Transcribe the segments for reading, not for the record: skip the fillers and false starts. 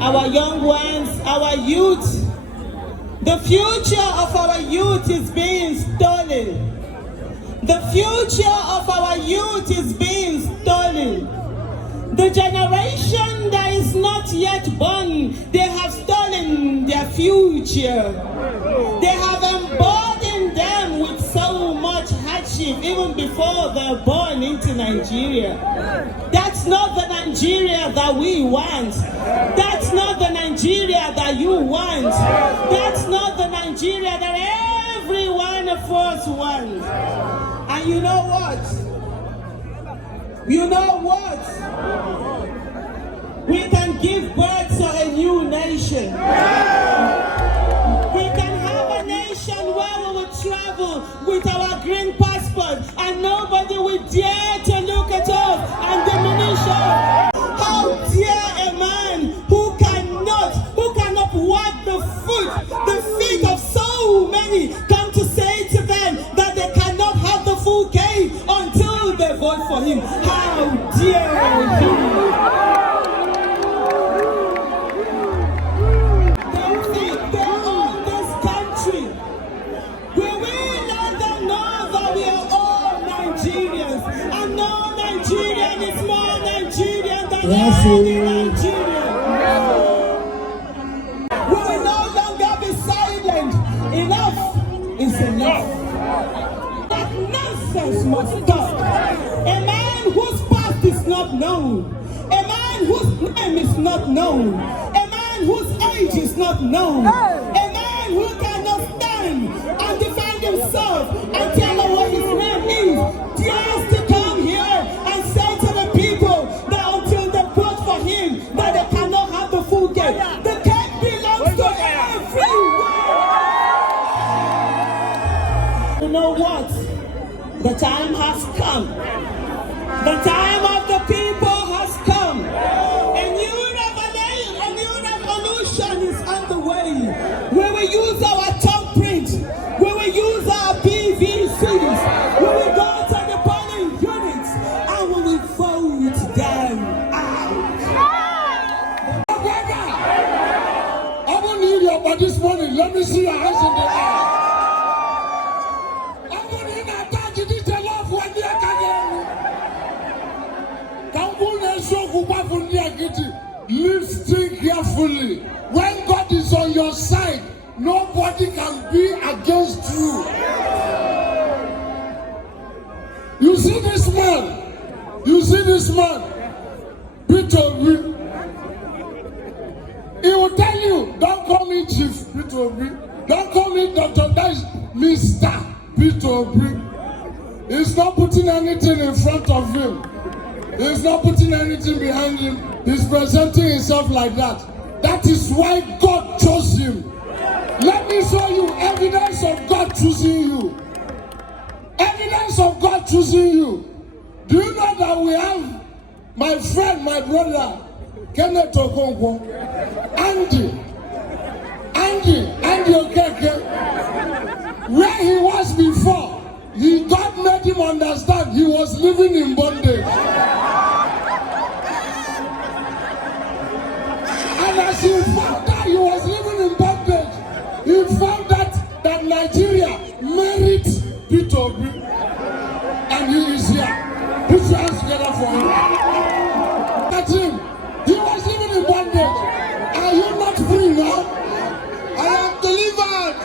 Our young ones, our youth, the future of our youth is being stolen. The future of our youth is being stolen. The generation that is not yet born, they have stolen their future. They have emboldened them with so much hardship even before they're born into Nigeria. That's not the Nigeria that we want. That's not the Nigeria that you want. That's not the Nigeria that every one of us wants. And you know what? You know what? We can give birth to a new nation. We can have a nation where we will travel with our green passport and nobody will dare to look at us and diminish us. How dare a man who cannot wipe the feet of so many come to say to them that they cannot have the full cake until they vote for him. How dare you? They own this country. We will let them know that we are all Nigerians, and no Nigerian is more Nigerian than any Nigerian. We will no longer be silent. Enough is enough. That nonsense must stop. A man whose past is not known, a man whose name is not known, a man whose age is not known, a man who cannot stand and defend himself and tell us what his name is, dares to come here and say to the people that until they vote for him, that they cannot have the full cake. The cake belongs to everyone. You know what? The time has come. The time of the people has come. A new revolution is on the way. We will use our thumbprint. We will use our PVCs. We will go to the polling units and we will vote them out. I won't need your body this morning. Let me see your hands in the air. Listen carefully. When God is on your side, nobody can be against you. You see this man? Peter, he will tell you, don't call me Chief Peter. Don't call me Dr. That is Mr. Peter. He's not putting anything in front of him. He's not putting anything behind him. He's presenting himself like that. That is why God chose him. Let me show you evidence of God choosing you. Evidence of God choosing you. Do you know that we have my friend, my brother, Kenneth Okonkwo, Andy Okeke, where he was before, God made him understand he was living in bondage. And as he found that he was living in bondage, he found that Nigeria merits Peter Obi. And he is here. Put your hands together for him. That's him. He was living in bondage. Are you not free now? I am delivered.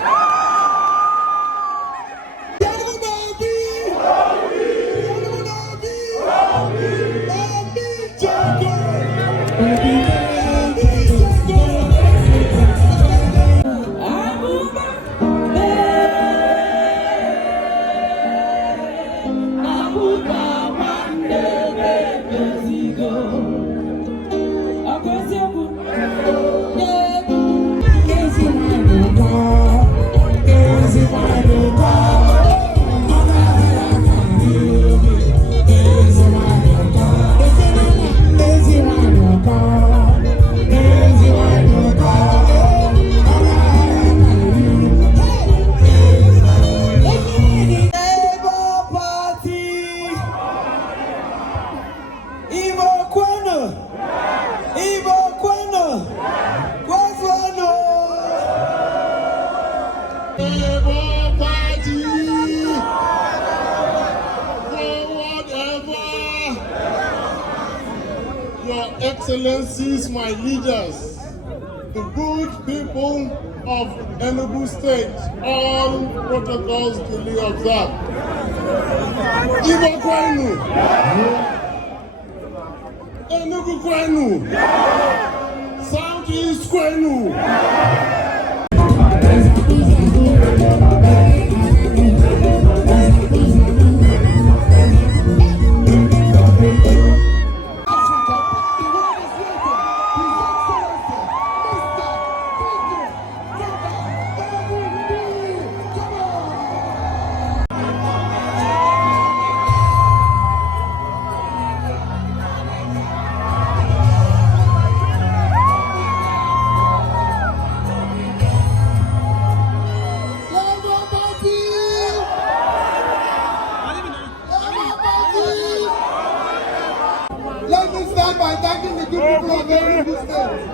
Lazy man, Labour Party! Forward ever! Your Excellencies, my leaders, the good people of Enugu State, all protocols duly observed. Ibo kwenu! Enugu kwenu! Southeast kwenu! Let me start by thanking the good people of Enugu State.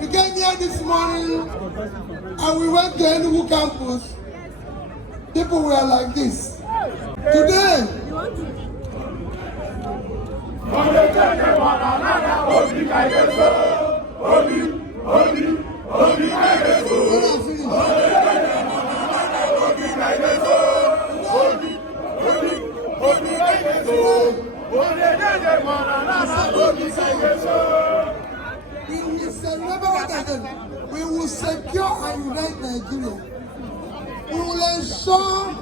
We came here this morning and we went to Enugu campus. People were like this. Today, we will secure and unite Nigeria. We will ensure.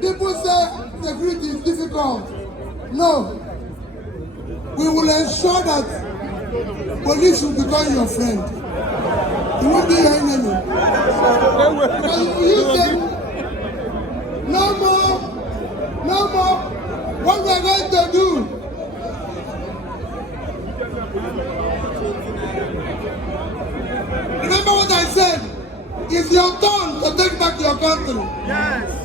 People say security is difficult. No. We will ensure that police will become your friend. You won't be your enemy. Because if you use them, no more. What we are going to do? Remember what I said? It's your turn to take back your country. Yes.